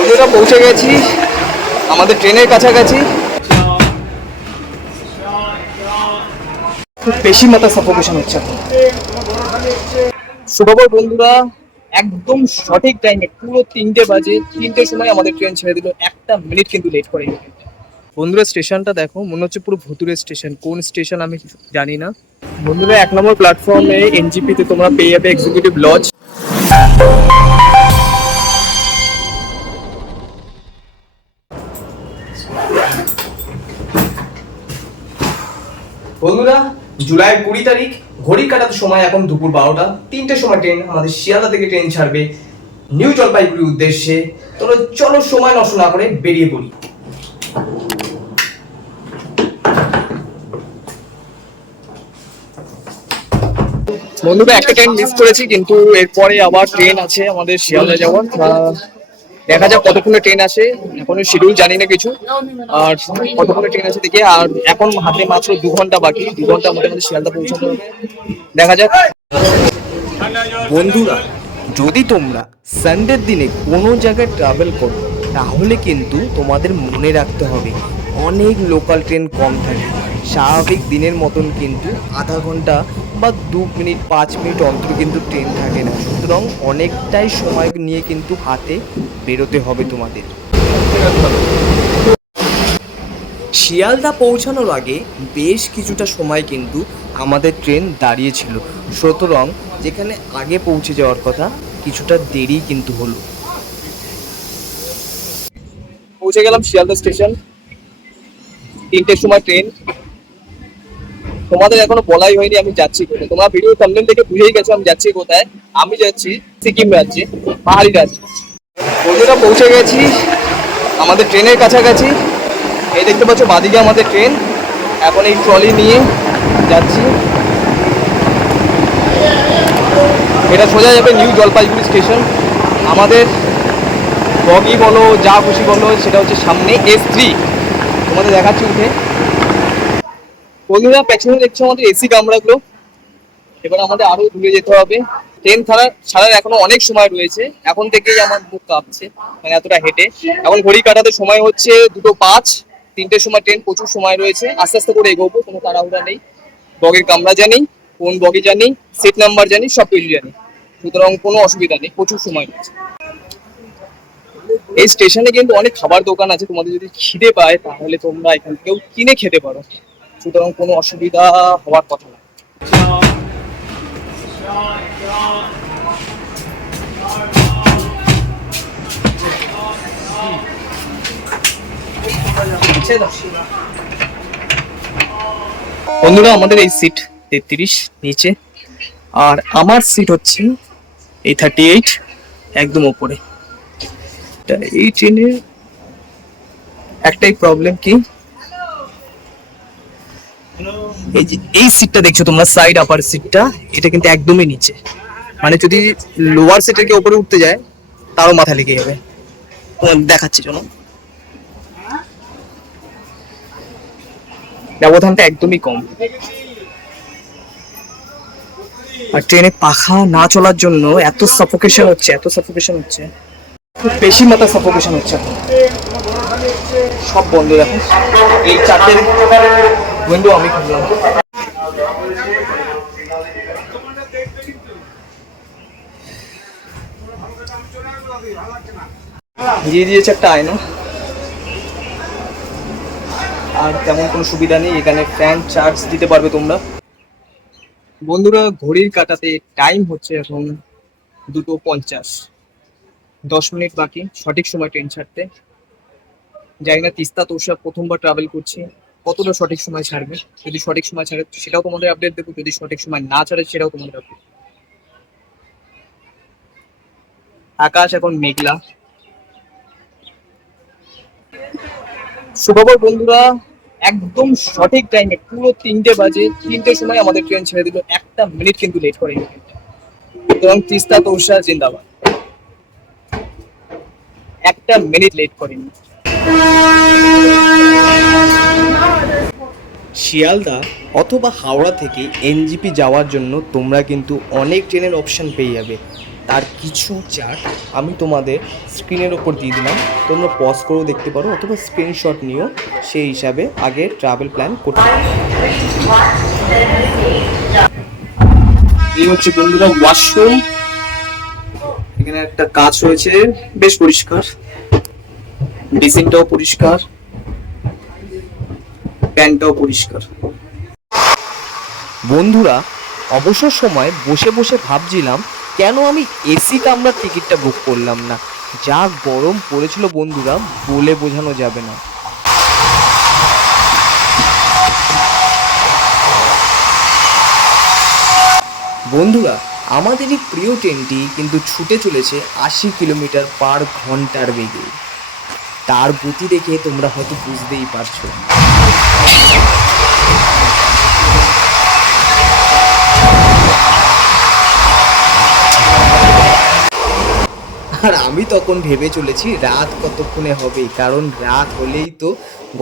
বন্ধুরা পৌঁছে গেছি। আমাদের ট্রেনের কাছাকাছি। খুব বেশি মাথা সাফোকেশন হচ্ছে। সুখবর বন্ধুরা, একদম সঠিক টাইমে পুরো তিনটে বাজে। তিনটের সময় আমাদের ট্রেন ছেড়ে দিল। একটা মিনিট কিন্তু লেট করে বন্ধুরা স্টেশনটা দেখো। মনে হচ্ছে পুরো ভুতুরের স্টেশন কোন স্টেশন আমি জানি না। বন্ধুরা, এক নম্বর প্ল্যাটফর্মে এনজিপিতে তোমরা পেয়ে যাবে এক্সিকিউটিভ লজ বন্ধুরা জুলাই কুড়ি তারিখ ঘড়ির কাটার সময় এখন দুপুর বারোটা। তিনটের সময় ট্রেন, আমাদের শিয়ালদা থেকে ট্রেন ছাড়বে। নিউ জলপাইগুড়ির উদ্দেশ্যে, তোমরা চলো সময় নষ্ট না করে বেরিয়ে পড়ি। বন্ধুরা, একটা ট্রেন মিস করেছি, কিন্তু এরপরে আবার ট্রেন আছে আমাদের শিয়ালদা যাওয়ার। দেখা যাক কতক্ষণে ট্রেন আসে। এখনও শিডিউল জানি না কিছু। আর কতক্ষণে ট্রেন আসে দেখি। আর এখন হাতে মাত্র দু ঘণ্টা বাকি। দু ঘণ্টা মোটামুটি শিয়ালদা পৌঁছাতে হবে। দেখা যাক। বন্ধুরা, যদি তোমরা সানডের দিনে কোনো জায়গায় ট্রাভেল করো তাহলে কিন্তু তোমাদের মনে রাখতে হবে, অনেক লোকাল ট্রেন কম থাকে। স্বাভাবিক দিনের মতন কিন্তু আধা ঘণ্টা বা দু মিনিট, পাঁচ মিনিট অন্তর কিন্তু ট্রেন থাকে না। সুতরাং অনেকটাই সময় নিয়ে কিন্তু হাতে বেরোতে হবে তোমাদের। শিয়ালদা পৌঁছানোর আগে বেশ কিছুটা সময় কিন্তু আমাদের ট্রেন দাঁড়িয়েছিল। সুতরাং যেখানে আগে পৌঁছে যাওয়ার কথা, কিছুটা দেরি কিন্তু হলো। পৌঁছে গেলাম শিয়ালদা স্টেশন। তিনটের সময় ট্রেন। তোমাদের এখনও বলাই হয়নি আমি যাচ্ছি কোথায়। তোমরা ভিডিও থাম্বনেল দেখে বুঝেই গেছো আমি যাচ্ছি কোথায়। আমি যাচ্ছি সিকিম রাজ্যে, পাহাড়ি রাজ্যে। বন্ধুরা পৌঁছে গেছি আমাদের ট্রেনের কাছাকাছি। এই দেখতে পাচ্ছ বাদিকে আমাদের ট্রেন। এখন এই ট্রলি নিয়ে যাচ্ছি। এটা সোজা যাবে নিউ জলপাইগুড়ি স্টেশন। আমাদের বগি বলো, যা খুশি বলো, সেটা হচ্ছে সামনে এস থ্রি তোমাদের দেখাচ্ছি উঠে। বন্ধুরা, পেছনে দেখছ আমাদের এসি কামরাগুলো এবার আমাদের আরও দূরে যেতে হবে। ট্রেন ছাড়া ছাড়ার এখনও অনেক সময় রয়েছে। এখন থেকেই আমার মুখ কাঁপছে মানে এতটা হেঁটে। এখন ঘড়ি কাটাতে সময় হচ্ছে দুটো পাঁচ, তিনটের সময় ট্রেন প্রচুর সময় রয়েছে। আস্তে আস্তে করে এগোবো, কোনো তাড়াহুড়া নেই। বগের কামরা জানি, কোন বগি জানি সিট নাম্বার জানি সব কিছু জানি। সুতরাং কোনো অসুবিধা নেই, প্রচুর সময় রয়েছে। এই স্টেশনে কিন্তু অনেক খাবার দোকান আছে, তোমাদের যদি খিদে পায় তাহলে তোমরা এখান থেকেও কিনে খেতে পারো। সুতরাং কোনো অসুবিধা হওয়ার কথা না। বন্ধুরা, আমাদের এই সিট তেত্রিশ নিচে, আর আমার সিট হচ্ছে এই থার্টি এইট একদম ওপরে। তা এই ট্রেনের একটাই প্রবলেম কি? এই যে, এই সিটটা দেখছ তোমরা সাইড আপার সিটটা এটা কিন্তু একদমই নিচে। মানে যদি লোয়ার সিটের কে উপরে উঠতে যায়, তারও মাথা লেগে যাবে। দেখাচ্ছি চলো ব্যবধানটা একদমই কম। আর ট্রেনে পাখা না চলার জন্য এত সাফোকেশন হচ্ছে, এত সাফোকেশন হচ্ছে। খুব বেশি মাথা সাফোকেশন হচ্ছে। সব বন্ধ দেখো। এই চারটে উইন্ডো আমি খুললাম। দিয়ে দিয়েছে একটা আয়না। আর তেমন কোনো সুবিধা নেই, এখানে ফ্যান চার্জ দিতে পারবে তোমরা। বন্ধুরা, ঘড়ির কাটাতে টাইম হচ্ছে এখন দুটো পঞ্চাশ। দশ মিনিট বাকি, সঠিক সময় ট্রেন ছাড়তে। জানি না, তিস্তা তোষা প্রথমবার ট্রাভেল করছি। কতটা সঠিক সময় ছাড়বে? যদি সঠিক সময় ছাড়ে, সেটাও তোমাদের আপডেট দেবো। যদি সঠিক সময় না ছাড়ে, সেটাও তোমাদের আপডেট আকাশ এখন মেঘলা। সুখবর বন্ধুরা, একদম সঠিক টাইমে পুরো তিনটে বাজে। তিনটের সময় আমাদের ট্রেন ছেড়ে দিল। একটা মিনিট কিন্তু লেট করেনি। এবং তিস্তা তোষা জিন্দাবাদ। একটা মিনিট লেট করেনি। শিয়ালদা অথবা হাওড়া থেকে এনজিপি যাওয়ার জন্য তোমরা কিন্তু অনেক ট্রেনের অপশন পেয়ে যাবে। তার কিছু চার্ট আমি তোমাদের স্ক্রিনের ওপর দিয়ে দিলাম। তোমরা পজ করেও দেখতে পারো অথবা স্ক্রিনশট নিয়েও সেই হিসাবে আগে ট্রাভেল প্ল্যান করতে পারো এই হচ্ছে বন্ধুরা ওয়াশরুম এখানে একটা কাজ রয়েছে বেশ পরিষ্কার। বেসিনটাও পরিষ্কার। প্যান্টটাও পরিষ্কার। বন্ধুরা, অবসর সময় বসে বসে ভাবছিলাম, কেন আমি এসি কামরার টিকিটটা বুক করলাম না? যা গরম পড়েছিল বন্ধুরা, বলে বোঝানো যাবে না। বন্ধুরা আমাদের এই প্রিয় ট্রেনটি কিন্তু ছুটে চলেছে আশি কিলোমিটার পার ঘণ্টার বেগে। তার গতি দেখে তোমরা হয়তো বুঝতেই পারছ। আর আমি তখন ভেবে চলেছি, রাত কতক্ষণে হবে? কারণ রাত হলেই তো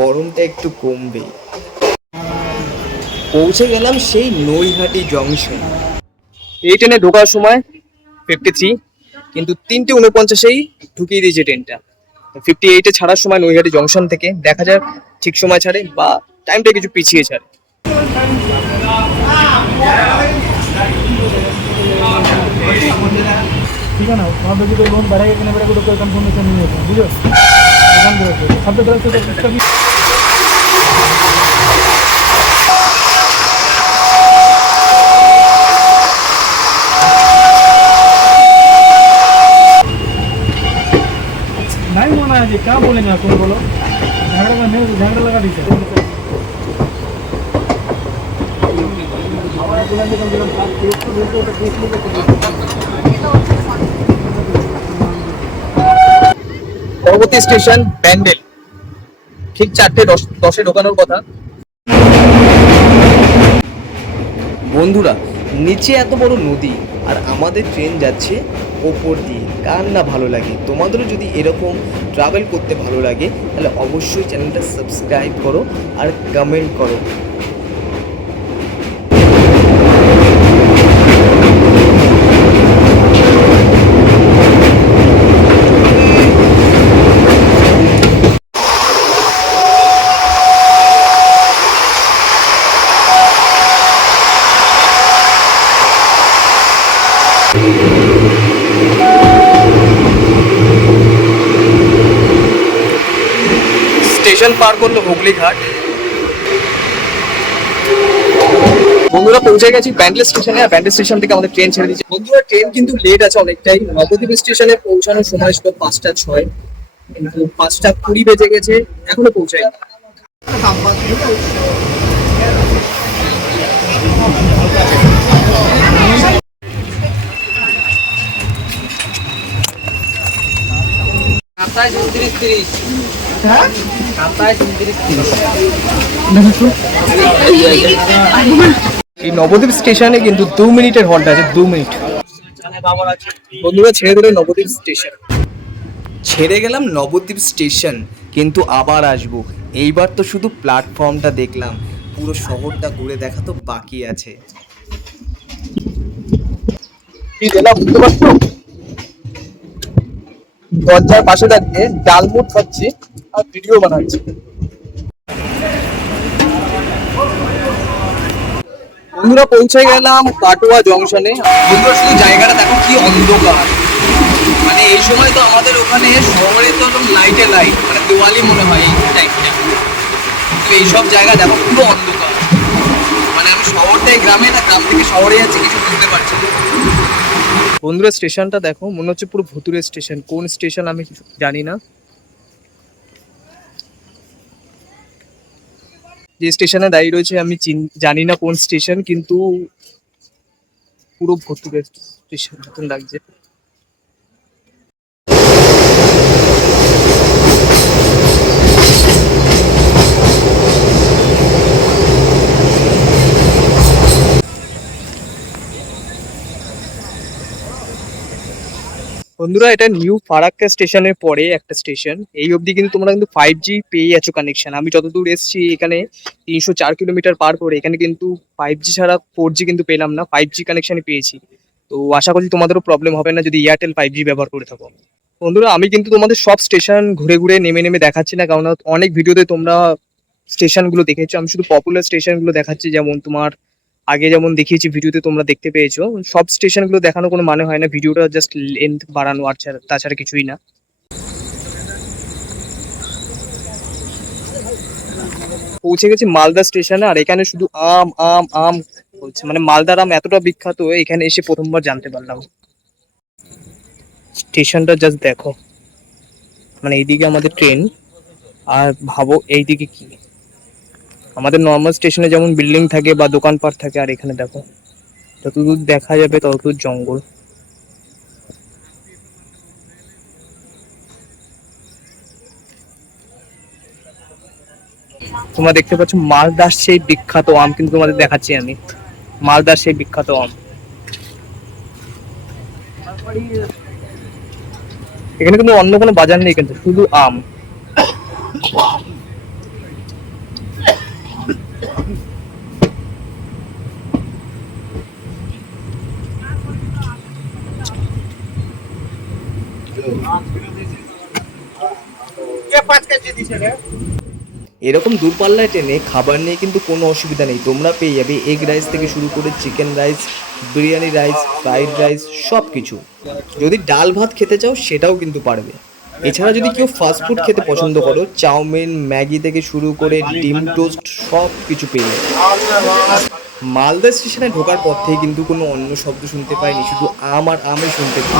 গরমটা একটু কমবে। পৌঁছে গেলাম সেই নৈহাটি জংশন। এই ট্রেনে ঢোকার সময় ফিফটি থ্রি কিন্তু তিনটে উনপঞ্চাশেই ঢুকিয়ে দিয়েছে ট্রেনটা ফিফটি এইটে ছাড়ার সময় নৈহাটি জংশন থেকে দেখা যাক ঠিক সময় ছাড়ে বা টাইমটা কিছু পিছিয়ে ছাড়ে ठीक है ना वहाँ पे भी कोई लोन भरेगा कि नहीं भरेगा तो कोई कंफर्मेशन नहीं होता बुझो दुकान पे रखो सब तरफ से क्या बोलेंगे आप बोलो झगड़ा का नहीं झगड़ा लगा दीजिए हमारा बुलंदी कम से कम सात केस तो बिल्कुल तो केस लेके পরবর্তী স্টেশন ব্যান্ডেল ঠিক চারটে দশ দশে ঢোকানোর কথা বন্ধুরা নিচে এত বড় নদী আর আমাদের ট্রেন যাচ্ছে ওপর দিয়ে। কার না ভালো লাগে? তোমাদেরও যদি এরকম ট্রাভেল করতে ভালো লাগে, তাহলে অবশ্যই চ্যানেলটা সাবস্ক্রাইব করো আর কমেন্ট করো। স্টেশন পার করল হুগলি ঘাট। বন্ধুরা, পৌঁছে গেছি ব্যান্ডেল স্টেশনে, আর ব্যান্ডেল স্টেশন থেকে আমাদের ট্রেন ছেড়ে দিচ্ছে। বন্ধুরা, ট্রেন কিন্তু লেট আছে অনেকটাই। নবদ্বীপ স্টেশনে পৌঁছানোর সময় ছিল পাঁচটা ছয়, কিন্তু পাঁচটা কুড়ি বেজে গেছে, এখনও পৌঁছায় উনত্রিশ তিরিশ তিরিশ। এই নবদ্বীপ স্টেশনে কিন্তু দু মিনিটের হল্ট আছে দু মিনিট। বন্ধুরা ছেড়ে দিল নবদ্বীপ স্টেশন। ছেড়ে গেলাম নবদ্বীপ স্টেশন কিন্তু আবার আসব। এইবার তো শুধু প্ল্যাটফর্মটা দেখলাম। পুরো শহরটা ঘুরে দেখা তো বাকি আছে। কি বুঝতে পারছ? দরজার পাশে দাঁড়িয়ে ডালমুট খাচ্ছি আর ভিডিও বানাচ্ছি। বন্ধুরা পৌঁছে গেলাম কাটোয়া জংশনে। বন্ধুরা, শুধু জায়গাটা দেখো কি অন্ধকার। মানে এই সময় তো আমাদের ওখানে শহরে তো একদম লাইটে লাইট মানে দিওয়ালি মনে হয় এই টাইমটা তো এইসব জায়গা দেখো, পুরো অন্ধকার। মানে আমি শহরটাই, গ্রামে না, গ্রাম থেকে শহরে যাচ্ছি কিছু বুঝতে পারছি না। বন্ধুরা স্টেশনটা দেখো, মনে হচ্ছে পুরো ভুতুরে স্টেশন। কোন স্টেশন আমি জানি না। যে স্টেশনে দাঁড়িয়ে রয়েছে, আমি জানি না কোন স্টেশন, কিন্তু পুরো ভুতুরে স্টেশন মতন লাগছে। বন্ধুরা, এটা নিউ ফারাক্কা স্টেশনের পরে একটা স্টেশন। এই অবধি কিন্তু তোমরা কিন্তু ফাইভ জি পেয়ে যাচ্ছ কানেকশন আমি যতদূর এসেছি, এখানে তিনশো চার কিলোমিটার পার করে এখানে কিন্তু ফাইভ জি ছাড়া ফোর জি কিন্তু পেলাম না ফাইভ জি কানেকশনই পেয়েছি। তো আশা করছি তোমাদেরও প্রবলেম হবে না যদি এয়ারটেল ফাইভ জি ব্যবহার করে থাকো। বন্ধুরা, আমি কিন্তু তোমাদের সব স্টেশন ঘুরে ঘুরে নেমে নেমে দেখাচ্ছি না কারণ অনেক ভিডিওতে তোমরা স্টেশনগুলো দেখেছ। আমি শুধু পপুলার স্টেশনগুলো দেখাচ্ছি, যেমন তোমার আগে যেমন দেখিয়েছি ভিডিওতে তোমরা দেখতে পেয়েছ, সব স্টেশনগুলো দেখানো কোনো মানে হয় না, ভিডিওটা জাস্ট লেন্থ বাড়ানো, আর ছাড়া- তাছাড়া কিছুই না। পৌঁছে গেছি মালদা স্টেশনে আর এখানে শুধু আম আম আম বলছে মানে মালদার আম এতটা বিখ্যাত, এখানে এসে প্রথমবার জানতে পারলাম। স্টেশনটা জাস্ট দেখো। মানে এইদিকে আমাদের ট্রেন আর ভাবো এইদিকে কি। আমাদের নর্মাল স্টেশনে যেমন বিল্ডিং থাকে বা দোকানপাট থাকে, আর এখানে দেখো, যতদূর দেখা যাবে ততদূর জঙ্গল। তোমরা দেখতে পাচ্ছ মালদার সেই বিখ্যাত আম, কিন্তু তোমাদের দেখাচ্ছি আমি। মালদার সেই বিখ্যাত আম। এখানে কিন্তু অন্য কোনো বাজার নেই কিন্তু, শুধু আম। এরকম দূরপাল্লায় ট্রেনে খাবার নিয়ে কিন্তু কোনো অসুবিধা নেই। তোমরা পেয়ে যাবে এগ রাইস থেকে শুরু করে chicken rice biryani rice fried rice সব কিছু যদি ডাল ভাত খেতে চাও সেটাও কিন্তু পারবে। এছাড়া যদি কেউ ফাস্ট ফুড খেতে পছন্দ করো চাউমিন ম্যাগি থেকে শুরু করে ডিম টোস্ট সব কিছু পেয়ে যাবে। মালদা স্টেশনে ঢোকার পর থেকে কিন্তু কোনো অন্য শব্দ শুনতে পাইনি শুধু আম আর আমই শুনতে পাই।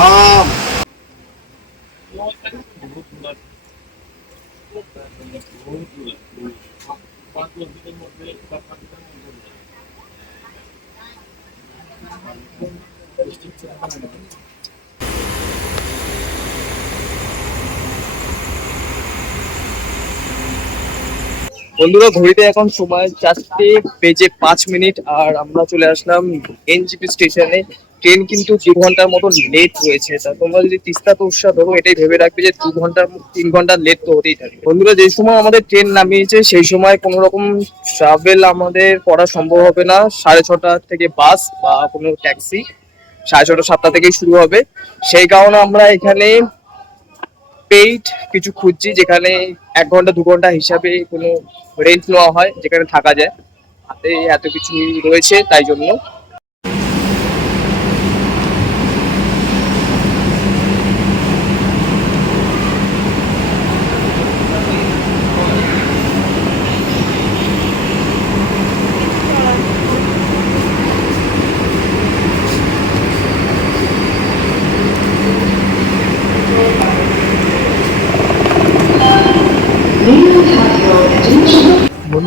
বন্ধুরা ঘড়িতে এখন সময় চারটে বেজে পাঁচ মিনিট আর আমরা চলে আসলাম এনজিপি স্টেশনে। ট্রেন কিন্তু দু ঘণ্টার মতো লেট হয়েছে তা তোমরা যদি তিস্তা তোরসা ধরো, এটাই ভেবে রাখবে যে দু ঘণ্টার তিন ঘণ্টা লেট তো হতেই থাকে। বন্ধুরা যে সময় আমাদের ট্রেন নামিয়েছে, সেই সময় কোনো রকম ট্রাভেল আমাদের করা সম্ভব হবে না। সাড়ে ছটা থেকে বাস বা কোনো ট্যাক্সি সাড়ে ছটা, সাতটা থেকেই শুরু হবে। সেই কারণে আমরা এখানে পেইড কিছু খুঁজছি, যেখানে এক ঘণ্টা, দু ঘণ্টা হিসাবে কোনো রেন্ট নেওয়া হয়, যেখানে থাকা যায়। হাতে এত কিছু রয়েছে, তাই জন্য।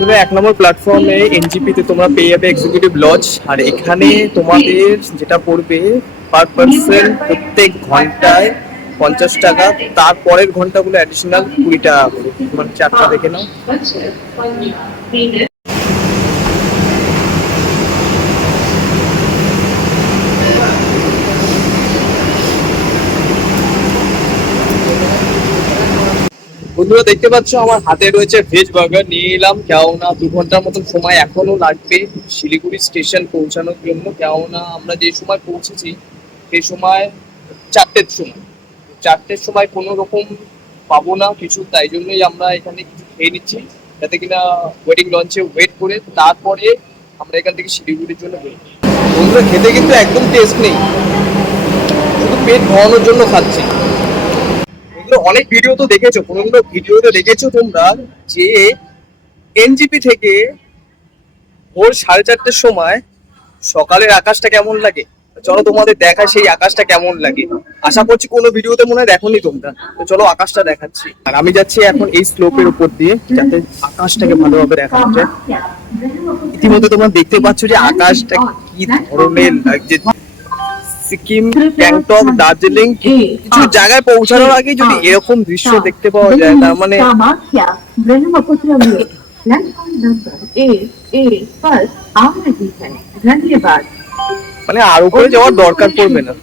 বন্ধুরা, এক নম্বর প্ল্যাটফর্মে এনজিপি তে তোমরা পেয়ে যাবে এক্সিকিউটিভ লজ আর এখানে তোমাদের যেটা পড়বে পার পার্সন প্রত্যেক ঘন্টায় পঞ্চাশ টাকা তারপরের ঘন্টাগুলো অ্যাডিশনাল কুড়ি টাকা করে। মানে চারটা দেখে নাও। বন্ধুরা দেখতে পাচ্ছ, আমার হাতে রয়েছে ভেজ বার্গার নিয়ে এলাম কেননা দু ঘণ্টার মতন সময় এখনও লাগবে শিলিগুড়ি স্টেশন পৌঁছানোর জন্য। কেননা আমরা যে সময় পৌঁছেছি সেই সময় চারটের সময়। চারটের সময় কোনো রকম পাবো না কিছু, তাই জন্যই আমরা এখানে কিছু খেয়ে নিচ্ছি, যাতে কিনা ওয়েটিং লঞ্চে ওয়েট করে তারপরে আমরা এখান থেকে শিলিগুড়ির জন্য বেরোবো বন্ধুরা, খেতে কিন্তু একদম টেস্ট নেই। শুধু পেট ভরানোর জন্য খাচ্ছি। অনেক ভিডিও তো দেখেছ কোনো কোনো ভিডিওতে দেখেছ তোমরা যে এনজিপি থেকে ভোর সাড়ে চারটের সময় সকালের আকাশটা কেমন লাগে? চলো তোমাদের দেখা সেই আকাশটা কেমন লাগে। আশা করছি কোনো ভিডিওতে মনে হয় দেখোনি তোমরা। তো চলো আকাশটা দেখাচ্ছি। আর আমি যাচ্ছি এখন এই স্লোপের উপর দিয়ে যাতে আকাশটাকে ভালোভাবে দেখা যায়। ইতিমধ্যে তোমরা দেখতে পাচ্ছ যে আকাশটা কি ধরনের লাগছে। সিকিম গ্যাংটক দার্জিলিং কিছু জায়গায় পৌঁছানোর আগে যদি এরকম দৃশ্য দেখতে পাওয়া যায় তার মানে মানে আর উপরে যাওয়ার দরকার পড়বে না।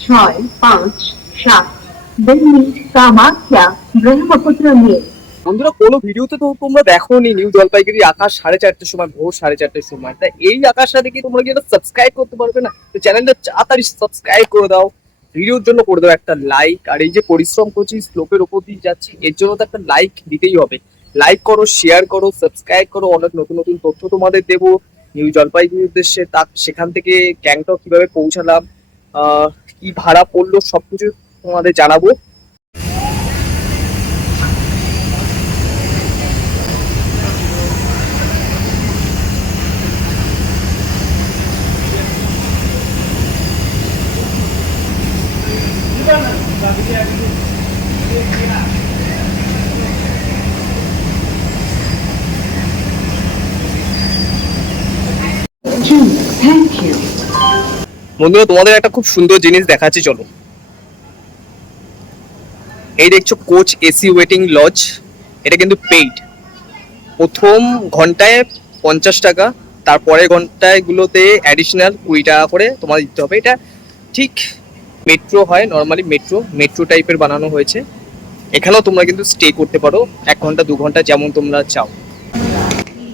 ছয় পাঁচ সাত। দিল্লি কামাখ্যা ব্রহ্মপুত্র মেয়ে বন্ধুরা, কোনো ভিডিওতে তো তোমরা দেখো নি নিউ জলপাইগুড়ি আকাশ সাড়ে চারটের সময়, ভোর সাড়ে চারটের সময়। তা এই আকাশটা দেখে তোমরা কি সাবস্ক্রাইব করতে পারবে না? তো চ্যানেলটা তাড়াতাড়ি সাবস্ক্রাইব করে দাও। ভিডিওর জন্য করে দাও একটা লাইক আর এই যে পরিশ্রম করছি স্লোপের ওপর দিয়ে যাচ্ছি, এর জন্য তো একটা লাইক দিতেই হবে। লাইক করো শেয়ার করো সাবস্ক্রাইব করো। অনেক নতুন নতুন তথ্য তোমাদের দেবো নিউ জলপাইগুড়ির উদ্দেশ্যে। তা সেখান থেকে গ্যাংটক কীভাবে পৌঁছালাম কি ভাড়া পড়ল, সবকিছু তোমাদের জানাব। বন্ধুরা, তোমাদের একটা খুব সুন্দর জিনিস দেখাচ্ছি, চলো। এই দেখছ কোচ এসি ওয়েটিং লজ এটা কিন্তু পেইড প্রথম ঘন্টায় পঞ্চাশ টাকা, তারপরের ঘন্টায় গুলোতে অ্যাডিশনাল কুড়ি টাকা করে তোমাদের দিতে হবে। এটা ঠিক মেট্রো হয় নর্মালি মেট্রো মেট্রো টাইপের বানানো হয়েছে। এখানেও তোমরা কিন্তু স্টে করতে পারো, এক ঘণ্টা, দু ঘণ্টা যেমন তোমরা চাও।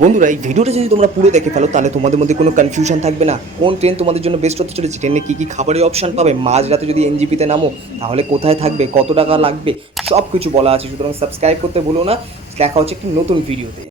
বন্ধুরা, এই ভিডিওটা যদি তোমরা পুরো দেখে ফেলো, তাহলে তোমাদের মধ্যে কোনো কনফিউশন থাকবে না। কোন ট্রেন তোমাদের জন্য বেস্ট হতে চলেছে? ট্রেনে কী কী খাবারের অপশান পাবে? মাঝরাতে যদি এনজিপিতে নামো, তাহলে কোথায় থাকবে? কত টাকা লাগবে? সব কিছু বলা আছে, সুতরাং সাবস্ক্রাইব করতে ভুলো না। দেখা হচ্ছে একটি নতুন ভিডিওতে